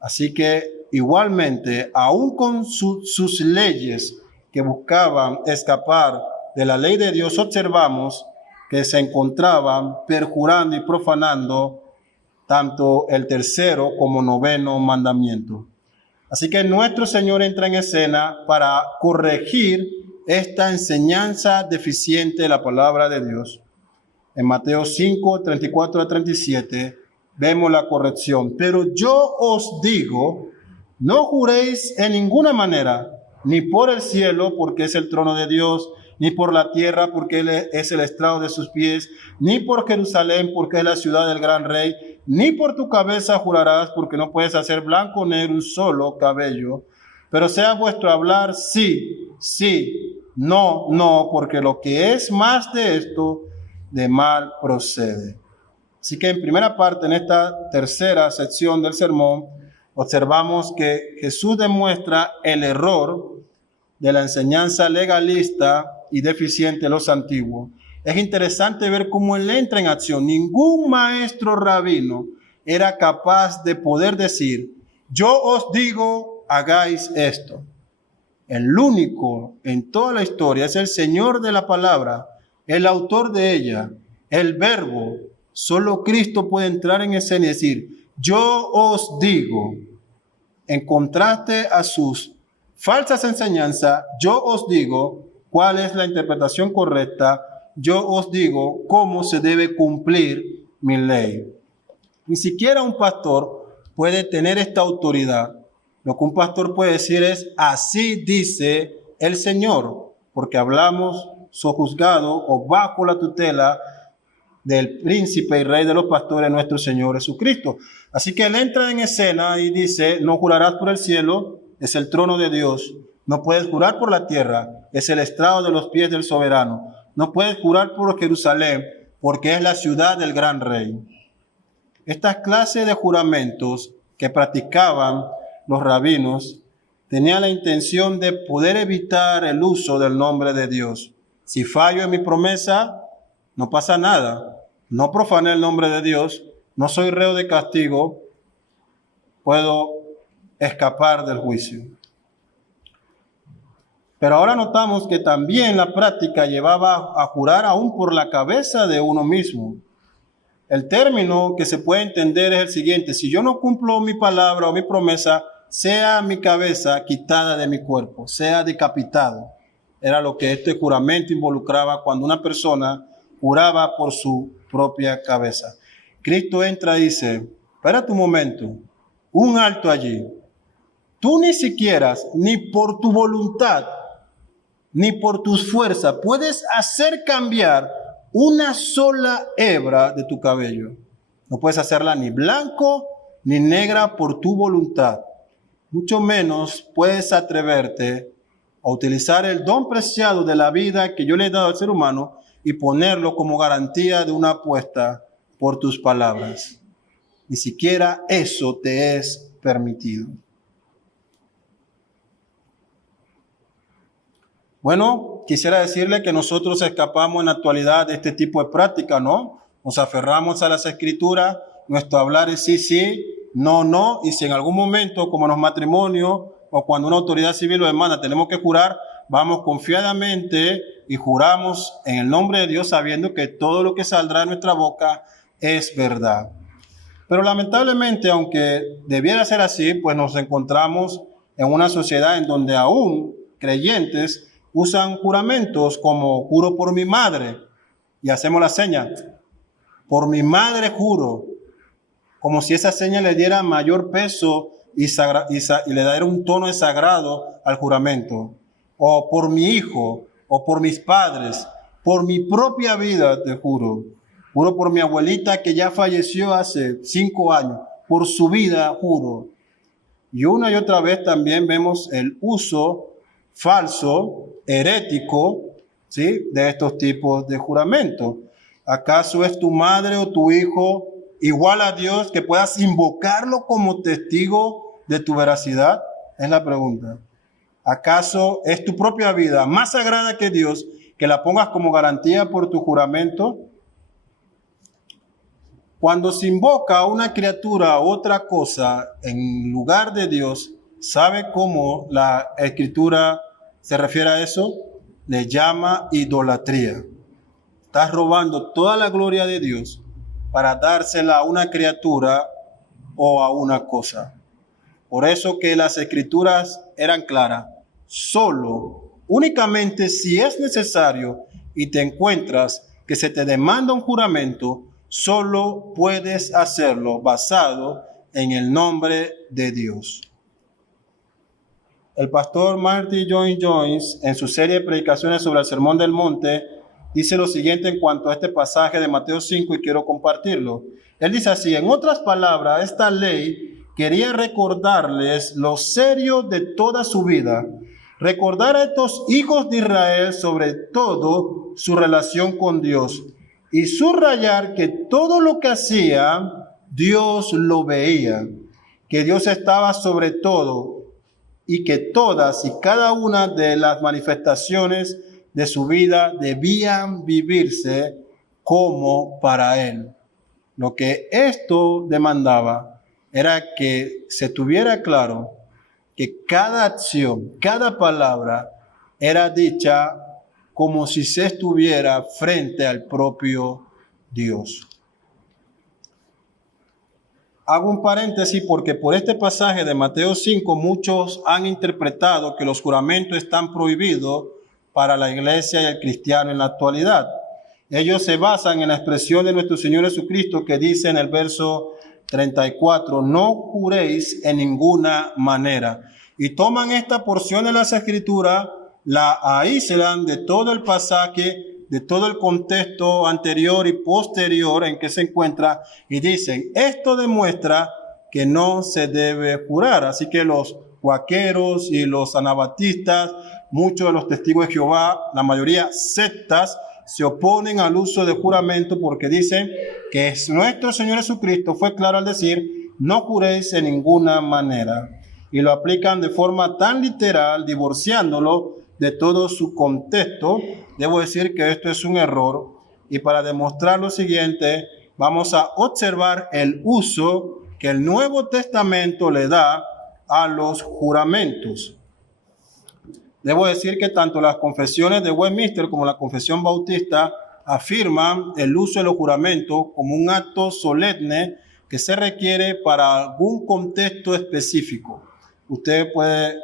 Así que igualmente, aún con sus leyes que buscaban escapar de la ley de Dios, observamos que se encontraban perjurando y profanando tanto el tercero como noveno mandamiento. Así que nuestro Señor entra en escena para corregir esta enseñanza deficiente de la palabra de Dios. En Mateo 5, 34 a 37, vemos la corrección. Pero yo os digo, no juréis en ninguna manera, ni por el cielo, porque es el trono de Dios, ni por la tierra, porque él es el estrado de sus pies, ni por Jerusalén, porque es la ciudad del gran rey, ni por tu cabeza jurarás, porque no puedes hacer blanco o negro un solo cabello. Pero sea vuestro hablar sí, sí, no, no, porque lo que es más de esto, de mal procede. Así que en primera parte, en esta tercera sección del sermón, observamos que Jesús demuestra el error de la enseñanza legalista y deficiente de los antiguos. Es interesante ver cómo él entra en acción. Ningún maestro rabino era capaz de poder decir, yo os digo, hagáis esto. El único en toda la historia es el Señor de la palabra, el autor de ella, el verbo. Solo Cristo puede entrar en escena y decir, yo os digo, en contraste a sus falsas enseñanzas, yo os digo cuál es la interpretación correcta, yo os digo cómo se debe cumplir mi ley. Ni siquiera un pastor puede tener esta autoridad. Lo que un pastor puede decir es, así dice el Señor, porque hablamos sojuzgado o bajo la tutela del príncipe y rey de los pastores, nuestro Señor Jesucristo. Así que él entra en escena y dice, no jurarás por el cielo, es el trono de Dios. No puedes jurar por la tierra, es el estrado de los pies del soberano. No puedes jurar por Jerusalén, porque es la ciudad del gran rey. Estas clases de juramentos que practicaban los rabinos tenían la intención de poder evitar el uso del nombre de Dios. Si fallo en mi promesa, no pasa nada. No profané el nombre de Dios, no soy reo de castigo, puedo escapar del juicio. Pero ahora notamos que también la práctica llevaba a jurar aún por la cabeza de uno mismo. El término que se puede entender es el siguiente: si yo no cumplo mi palabra o mi promesa, sea mi cabeza quitada de mi cuerpo, sea decapitado. Era lo que este juramento involucraba cuando una persona juraba por su propia cabeza. Cristo entra y dice, espérate un momento, un alto allí. Tú ni siquiera, ni por tu voluntad, ni por tus fuerzas, puedes hacer cambiar una sola hebra de tu cabello. No puedes hacerla ni blanco ni negra por tu voluntad. Mucho menos puedes atreverte a utilizar el don preciado de la vida que yo le he dado al ser humano y ponerlo como garantía de una apuesta por tus palabras. Ni siquiera eso te es permitido. Bueno, quisiera decirle que nosotros escapamos en la actualidad de este tipo de práctica, ¿no? Nos aferramos a las escrituras, nuestro hablar es sí, sí, no, no, y si en algún momento, como en los matrimonios o cuando una autoridad civil lo demanda, tenemos que jurar, vamos confiadamente y juramos en el nombre de Dios sabiendo que todo lo que saldrá de nuestra boca es verdad. Pero lamentablemente, aunque debiera ser así, pues nos encontramos en una sociedad en donde aún creyentes usan juramentos como juro por mi madre y hacemos la seña, por mi madre juro, como si esa seña le diera mayor peso y le diera un tono de sagrado al juramento, o por mi hijo, o por mis padres, por mi propia vida te juro, juro por mi abuelita que ya falleció hace 5 años, por su vida juro. Y una y otra vez también vemos el uso falso, herético, ¿sí?, de estos tipos de juramentos. ¿Acaso es tu madre o tu hijo igual a Dios que puedas invocarlo como testigo de tu veracidad? Es la pregunta. ¿Acaso es tu propia vida más sagrada que Dios que la pongas como garantía por tu juramento? Cuando se invoca a una criatura u otra cosa en lugar de Dios, ¿sabe cómo la Escritura se refiere a eso? Le llama idolatría. Estás robando toda la gloria de Dios para dársela a una criatura o a una cosa. Por eso que las Escrituras eran claras. Solo, únicamente si es necesario y te encuentras que se te demanda un juramento, solo puedes hacerlo basado en el nombre de Dios. El pastor Martin Lloyd-Jones, en su serie de predicaciones sobre el Sermón del Monte, dice lo siguiente en cuanto a este pasaje de Mateo 5 y quiero compartirlo. Él dice así: en otras palabras, esta ley quería recordarles lo serio de toda su vida, recordar a estos hijos de Israel sobre todo su relación con Dios y subrayar que todo lo que hacía, Dios lo veía que Dios estaba sobre todo y que todas y cada una de las manifestaciones de su vida debían vivirse como para Él. Lo que esto demandaba era que se tuviera claro que cada acción, cada palabra era dicha como si se estuviera frente al propio Dios. Hago un paréntesis porque por este pasaje de Mateo 5 muchos han interpretado que los juramentos están prohibidos para la iglesia y el cristiano en la actualidad. Ellos se basan en la expresión de nuestro Señor Jesucristo que dice en el verso 34, no juréis en ninguna manera. Y toman esta porción de las Escrituras, la aíslan de todo el pasaje, de todo el contexto anterior y posterior en que se encuentra, y dicen, esto demuestra que no se debe jurar. Así que los cuáqueros y los anabatistas, muchos de los testigos de Jehová, la mayoría sectas, se oponen al uso de juramento porque dicen que nuestro Señor Jesucristo fue claro al decir, no juréis en ninguna manera. Y lo aplican de forma tan literal, divorciándolo de todo su contexto. Debo decir que esto es un error. Y para demostrar lo siguiente, vamos a observar el uso que el Nuevo Testamento le da a los juramentos. Debo decir que tanto las confesiones de Westminster como la confesión bautista afirman el uso de los juramentos como un acto solemne que se requiere para algún contexto específico. Usted puede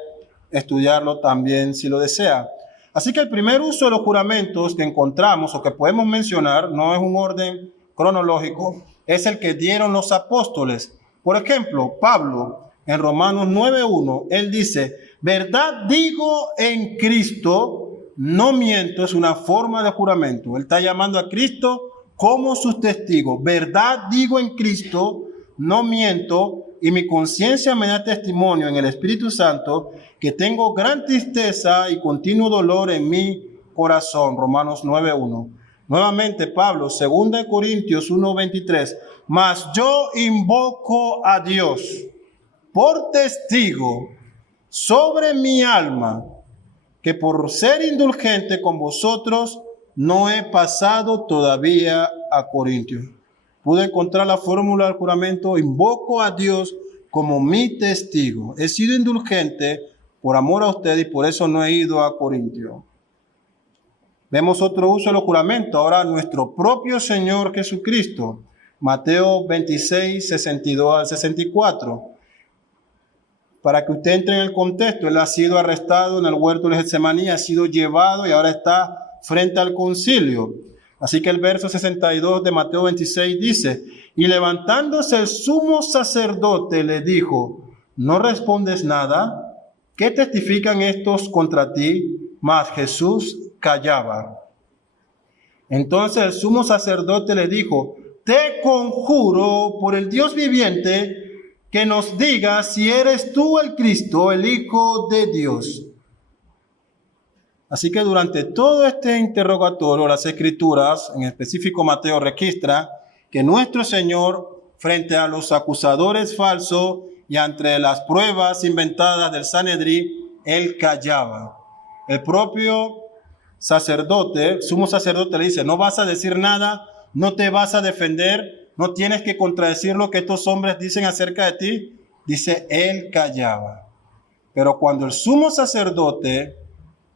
estudiarlo también si lo desea. Así que el primer uso de los juramentos que encontramos o que podemos mencionar, no es un orden cronológico, es el que dieron los apóstoles. Por ejemplo, Pablo en Romanos 9:1, él dice, verdad digo en Cristo, no miento, es una forma de juramento. Él está llamando a Cristo como sus testigos. Verdad digo en Cristo, no miento, y mi conciencia me da testimonio en el Espíritu Santo que tengo gran tristeza y continuo dolor en mi corazón. Romanos 9:1. Nuevamente Pablo, 2 Corintios 1:23. Mas yo invoco a Dios por testigo sobre mi alma, que por ser indulgente con vosotros no he pasado todavía a Corintios. Pude encontrar la fórmula del juramento, invoco a Dios como mi testigo. He sido indulgente por amor a usted y por eso no he ido a Corintios. Vemos otro uso de los juramentos, ahora nuestro propio Señor Jesucristo. Mateo 26, 62 al 64. Para que usted entre en el contexto, él ha sido arrestado en el huerto de Getsemaní, ha sido llevado y ahora está frente al concilio. Así que el verso 62 de Mateo 26 dice, y levantándose el sumo sacerdote le dijo, ¿no respondes nada? ¿Qué testifican estos contra ti? Mas Jesús callaba. Entonces el sumo sacerdote le dijo, te conjuro por el Dios viviente que nos digas si eres tú el Cristo, el Hijo de Dios. Así que durante todo este interrogatorio, las Escrituras, en específico Mateo, registra que nuestro Señor, frente a los acusadores falsos y ante las pruebas inventadas del Sanedrín, él callaba. El propio sacerdote, sumo sacerdote, le dice, no vas a decir nada, no te vas a defender, no tienes que contradecir lo que estos hombres dicen acerca de ti. Dice, él callaba. Pero cuando el sumo sacerdote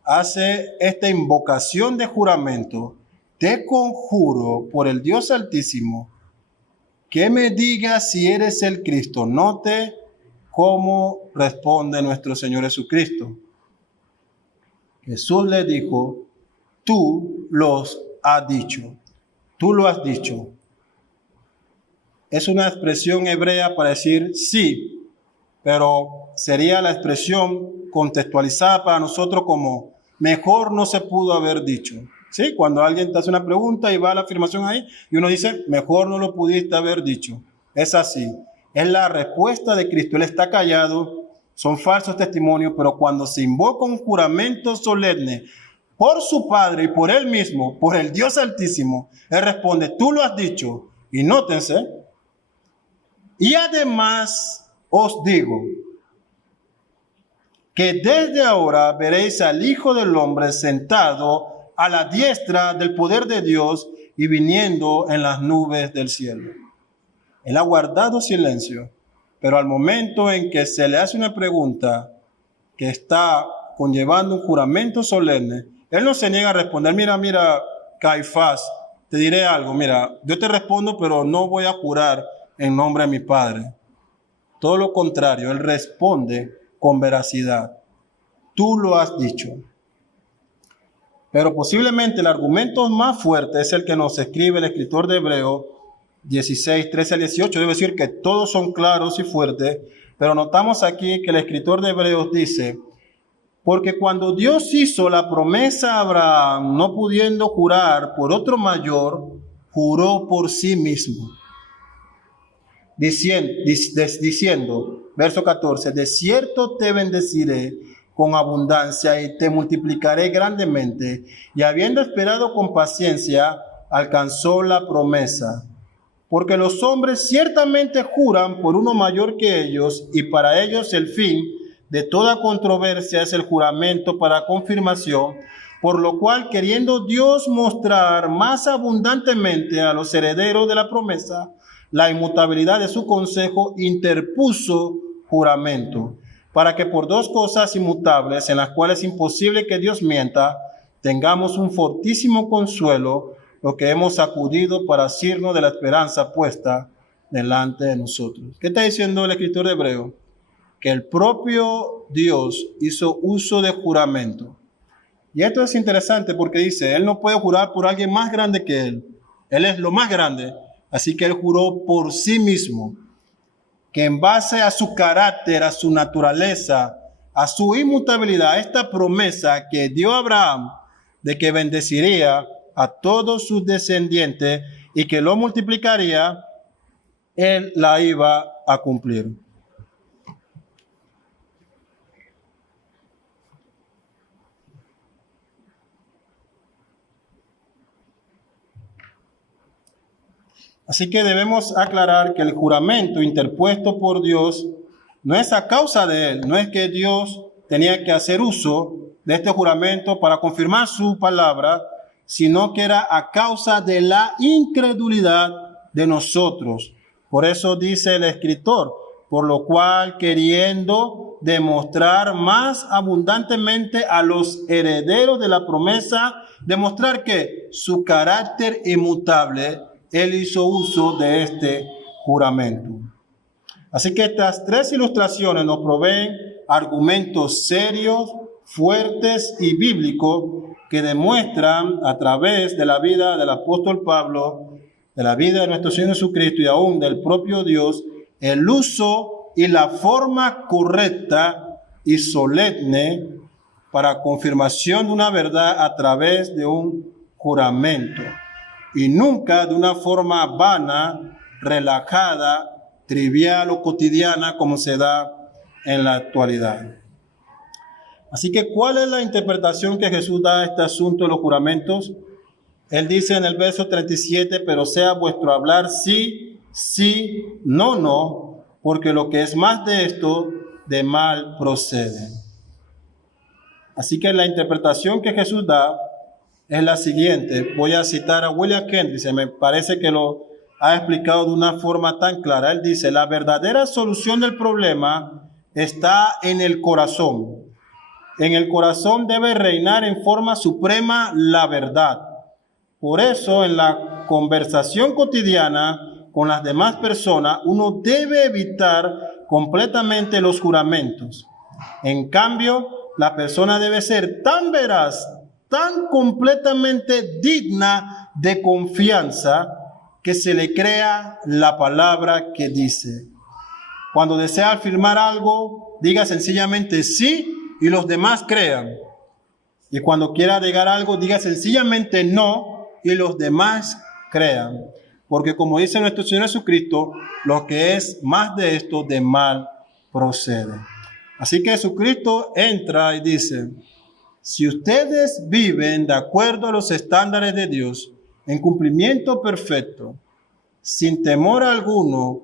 hace esta invocación de juramento, te conjuro por el Dios Altísimo, que me digas si eres el Cristo. Note cómo responde nuestro Señor Jesucristo. Jesús le dijo, tú los has dicho. Tú lo has dicho. Es una expresión hebrea para decir sí, pero sería la expresión contextualizada para nosotros como mejor no se pudo haber dicho. ¿Sí? Cuando alguien te hace una pregunta y va la afirmación ahí y uno dice, mejor no lo pudiste haber dicho. Es así. Es la respuesta de Cristo. Él está callado, son falsos testimonios, pero cuando se invoca un juramento solemne por su Padre y por Él mismo, por el Dios Altísimo, Él responde, tú lo has dicho. Y nótense. Y además, os digo que desde ahora veréis al Hijo del Hombre sentado a la diestra del poder de Dios y viniendo en las nubes del cielo. Él ha guardado silencio, pero al momento en que se le hace una pregunta que está conllevando un juramento solemne, él no se niega a responder. Mira, Caifás, te diré algo. Mira, yo te respondo, pero no voy a jurar en nombre de mi Padre. Todo lo contrario, él responde con veracidad. Tú lo has dicho. Pero posiblemente el argumento más fuerte es el que nos escribe el escritor de Hebreos 16, 13 al 18. Debe decir que todos son claros y fuertes, pero notamos aquí que el escritor de Hebreos dice: porque cuando Dios hizo la promesa a Abraham, no pudiendo jurar por otro mayor, juró por sí mismo, diciendo, verso 14, de cierto te bendeciré con abundancia y te multiplicaré grandemente. Y habiendo esperado con paciencia, alcanzó la promesa. Porque los hombres ciertamente juran por uno mayor que ellos, y para ellos el fin de toda controversia es el juramento para confirmación, por lo cual, queriendo Dios mostrar más abundantemente a los herederos de la promesa la inmutabilidad de su consejo, interpuso juramento, para que por dos cosas inmutables, en las cuales es imposible que Dios mienta, tengamos un fortísimo consuelo, lo que hemos acudido para asirnos de la esperanza puesta delante de nosotros. ¿Qué está diciendo el escritor de Hebreo? Que el propio Dios hizo uso de juramento. Y esto es interesante porque dice, él no puede jurar por alguien más grande que él. Él es lo más grande, así que él juró por sí mismo, que en base a su carácter, a su naturaleza, a su inmutabilidad, esta promesa que dio a Abraham de que bendeciría a todos sus descendientes y que lo multiplicaría, él la iba a cumplir. Así que debemos aclarar que el juramento interpuesto por Dios no es a causa de él, no es que Dios tenía que hacer uso de este juramento para confirmar su palabra, sino que era a causa de la incredulidad de nosotros. Por eso dice el escritor, por lo cual queriendo demostrar más abundantemente a los herederos de la promesa, demostrar que su carácter inmutable, él hizo uso de este juramento. Así que estas tres ilustraciones nos proveen argumentos serios, fuertes y bíblicos que demuestran a través de la vida del apóstol Pablo, de la vida de nuestro Señor Jesucristo y aún del propio Dios, el uso y la forma correcta y solemne para confirmación de una verdad a través de un juramento. Y nunca de una forma vana, relajada, trivial o cotidiana como se da en la actualidad. Así que, ¿cuál es la interpretación que Jesús da a este asunto de los juramentos? Él dice en el verso 37, pero sea vuestro hablar sí, sí, no, no, porque lo que es más de esto, de mal procede. Así que la interpretación que Jesús da es la siguiente. Voy a citar a William Kendrick, me parece que lo ha explicado de una forma tan clara. Él dice, la verdadera solución del problema está en el corazón. En el corazón debe reinar en forma suprema la verdad. Por eso, en la conversación cotidiana con las demás personas, uno debe evitar completamente los juramentos. En cambio, la persona debe ser tan veraz, tan completamente digna de confianza, que se le crea la palabra que dice. Cuando desea afirmar algo, diga sencillamente sí y los demás crean. Y cuando quiera negar algo, diga sencillamente no y los demás crean. Porque como dice nuestro Señor Jesucristo, lo que es más de esto, de mal procede. Así que Jesucristo entra y dice, si ustedes viven de acuerdo a los estándares de Dios, en cumplimiento perfecto, sin temor alguno,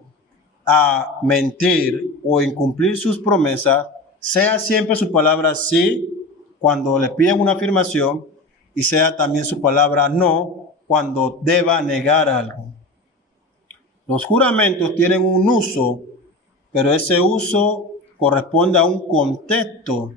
a mentir o incumplir sus promesas, sea siempre su palabra sí cuando le piden una afirmación y sea también su palabra no cuando deba negar algo. Los juramentos tienen un uso, pero ese uso corresponde a un contexto,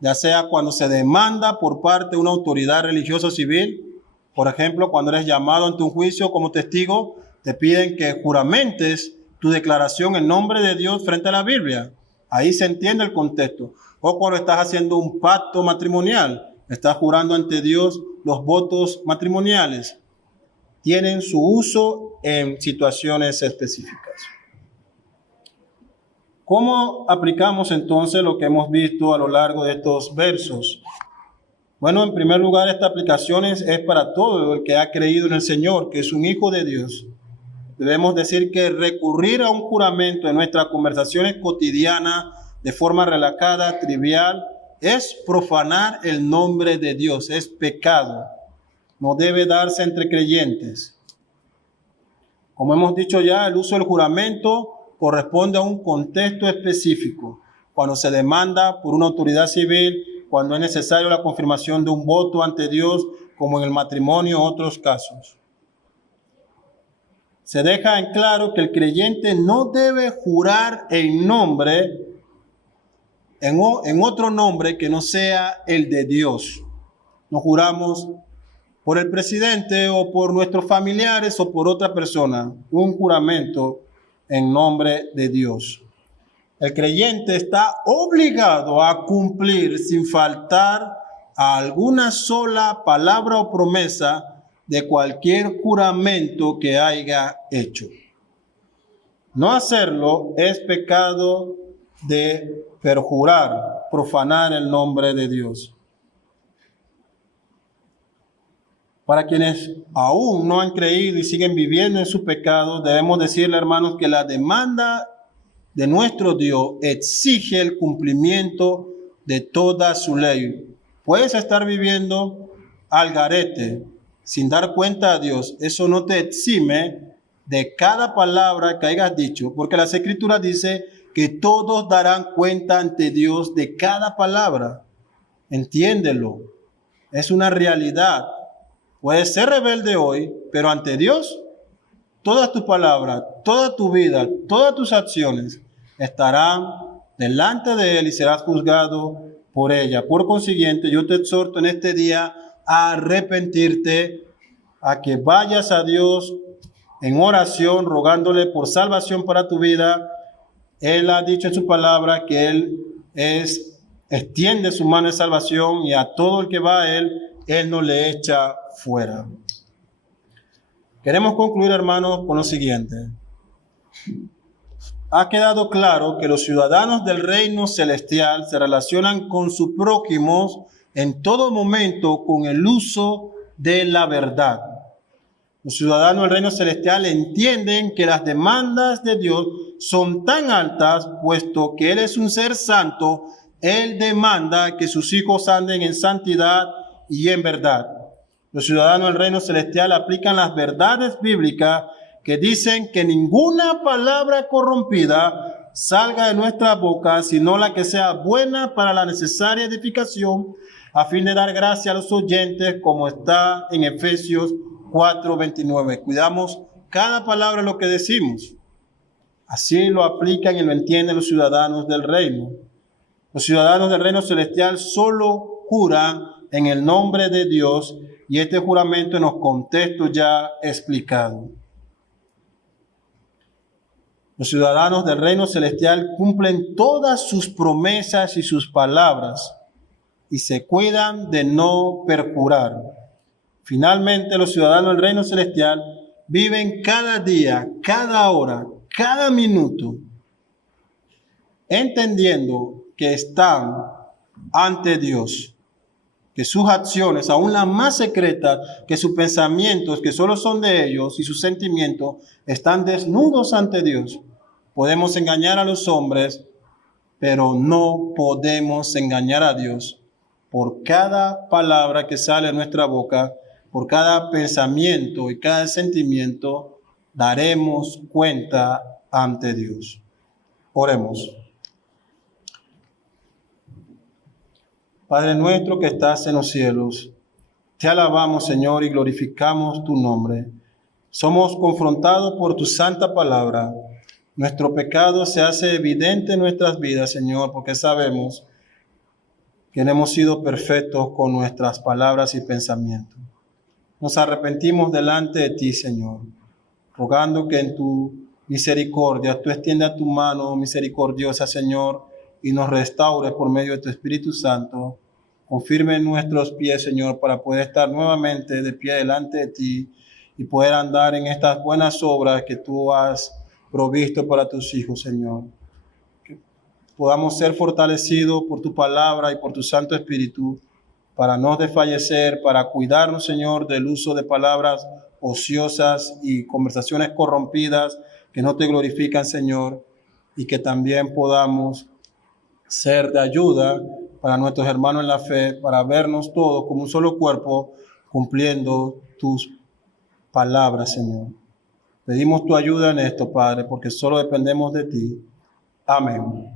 ya sea cuando se demanda por parte de una autoridad religiosa o civil. Por ejemplo, cuando eres llamado ante un juicio como testigo, te piden que juramentes tu declaración en nombre de Dios frente a la Biblia. Ahí se entiende el contexto. O cuando estás haciendo un pacto matrimonial, estás jurando ante Dios los votos matrimoniales. Tienen su uso en situaciones específicas. ¿Cómo aplicamos entonces lo que hemos visto a lo largo de estos versos? Bueno, en primer lugar, esta aplicación es para todo el que ha creído en el Señor, que es un hijo de Dios. Debemos decir que recurrir a un juramento en nuestras conversaciones cotidianas de forma relajada, trivial, es profanar el nombre de Dios, es pecado. No debe darse entre creyentes. Como hemos dicho ya, el uso del juramento corresponde a un contexto específico. Cuando se demanda por una autoridad civil, cuando es necesario la confirmación de un voto ante Dios, como en el matrimonio u otros casos. Se deja en claro que el creyente no debe jurar en otro nombre que no sea el de Dios. No juramos por el presidente o por nuestros familiares o por otra persona. Un juramento en nombre de Dios. El creyente está obligado a cumplir sin faltar a alguna sola palabra o promesa de cualquier juramento que haya hecho. No hacerlo es pecado de perjurar, profanar el nombre de Dios. Para quienes aún no han creído y siguen viviendo en sus pecados, debemos decirle, hermanos, que la demanda de nuestro Dios exige el cumplimiento de toda su ley. Puedes estar viviendo al garete, sin dar cuenta a Dios. Eso no te exime de cada palabra que hayas dicho, porque las Escrituras dicen que todos darán cuenta ante Dios de cada palabra. Entiéndelo. Es una realidad. Puedes ser rebelde hoy, pero ante Dios, todas tus palabras, toda tu vida, todas tus acciones estarán delante de Él y serás juzgado por ella. Por consiguiente, yo te exhorto en este día a arrepentirte, a que vayas a Dios en oración, rogándole por salvación para tu vida. Él ha dicho en su palabra que Él extiende su mano de salvación y a todo el que va a Él no le echa fuera. Queremos concluir, hermanos, con lo siguiente. Ha quedado claro que los ciudadanos del reino celestial se relacionan con sus prójimos en todo momento con el uso de la verdad. Los ciudadanos del reino celestial entienden que las demandas de Dios son tan altas, puesto que Él es un ser santo. Él demanda que sus hijos anden en santidad y en verdad. Los ciudadanos del reino celestial aplican las verdades bíblicas que dicen que ninguna palabra corrompida salga de nuestra boca, sino la que sea buena para la necesaria edificación, a fin de dar gracia a los oyentes, como está en Efesios 4:29. Cuidamos cada palabra de lo que decimos. Así lo aplican y lo entienden los ciudadanos del reino. Los ciudadanos del reino celestial solo juran en el nombre de Dios, y este juramento en los contextos ya explicados. Los ciudadanos del reino celestial cumplen todas sus promesas y sus palabras y se cuidan de no perjurar. Finalmente, los ciudadanos del reino celestial viven cada día, cada hora, cada minuto, entendiendo que están ante Dios, que sus acciones, aún las más secretas, que sus pensamientos, que solo son de ellos, y sus sentimientos, están desnudos ante Dios. Podemos engañar a los hombres, pero no podemos engañar a Dios. Por cada palabra que sale de nuestra boca, por cada pensamiento y cada sentimiento, daremos cuenta ante Dios. Oremos. Padre nuestro que estás en los cielos, te alabamos, Señor, y glorificamos tu nombre. Somos confrontados por tu santa palabra. Nuestro pecado se hace evidente en nuestras vidas, Señor, porque sabemos que no hemos sido perfectos con nuestras palabras y pensamientos. Nos arrepentimos delante de ti, Señor, rogando que en tu misericordia tú extiendas tu mano misericordiosa, Señor, y nos restaures por medio de tu Espíritu Santo. Confirme nuestros pies, Señor, para poder estar nuevamente de pie delante de ti y poder andar en estas buenas obras que tú has provisto para tus hijos, Señor. Que podamos ser fortalecidos por tu palabra y por tu Santo Espíritu para no desfallecer, para cuidarnos, Señor, del uso de palabras ociosas y conversaciones corrompidas que no te glorifican, Señor, y que también podamos ser de ayuda para nuestros hermanos en la fe, para vernos todos como un solo cuerpo, cumpliendo tus palabras, Señor. Pedimos tu ayuda en esto, Padre, porque solo dependemos de ti. Amén.